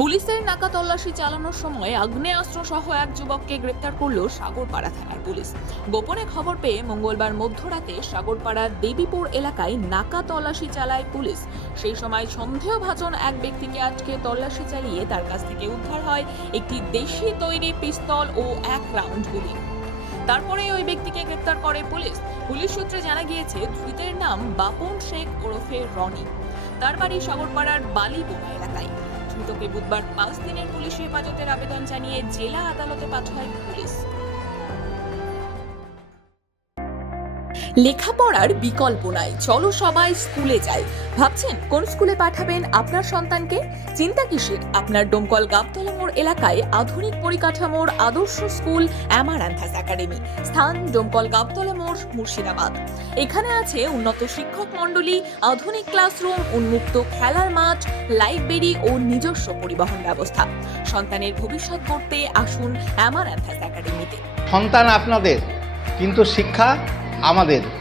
পুলিশের নাকা তল্লাশি চালানোর সময় আগ্নেয়াস্ত্র সহ এক যুবককে গ্রেপ্তার করল সাগরপাড়া থানার পুলিশ। গোপনে খবর পেয়ে মঙ্গলবার মধ্যরাতে সাগরপাড়ার দেবীপুর এলাকায় নাকা তল্লাশি চালায় পুলিশ। সেই সময় সন্দেহভাজন এক ব্যক্তিকে আটকে তল্লাশি চালিয়ে তার কাছ থেকে উদ্ধার হয় একটি দেশি তৈরি পিস্তল ও 1 রাউন্ড গুলি। তারপরে ওই ব্যক্তিকে গ্রেপ্তার করে পুলিশ। পুলিশ সূত্রে জানা গিয়েছে, ধৃতের নাম বাপন শেখ ওরফে রনি। তার বাড়ি সাগরপাড়ার বালিবোনা এলাকায়। ধৃতকে বুধবার 5 দিনের পুলিশ হেফাজতের আবেদন জানিয়ে জেলা আদালতে পাঠায় পুলিশ। লেখাপড়ার বিকল্প নাই, চলো সবাই স্কুলে যাই। ভাবছেন কোন স্কুলে পাঠাবেন আপনার সন্তানকে? চিন্তা কিসের? আপনার ডোমকল গাবতলা মোড় এলাকায় আধুনিক পরিকাঠামোর আদর্শ স্কুল অ্যামারান্থাস একাডেমি। স্থান ডোমকল গাবতলা মোড়, মুর্শিদাবাদ। এখানে আছে উন্নত শিক্ষক মণ্ডলী, আধুনিক ক্লাসরুম, উন্মুক্ত খেলার মাঠ, লাইব্রেরি ও নিজস্ব পরিবহন ব্যবস্থা। সন্তানের ভবিষ্যৎ গড়তে আসুন অ্যামারান্থাস একাডেমিতে। সন্তান আপনাদের, কিন্তু শিক্ষা আমাদের।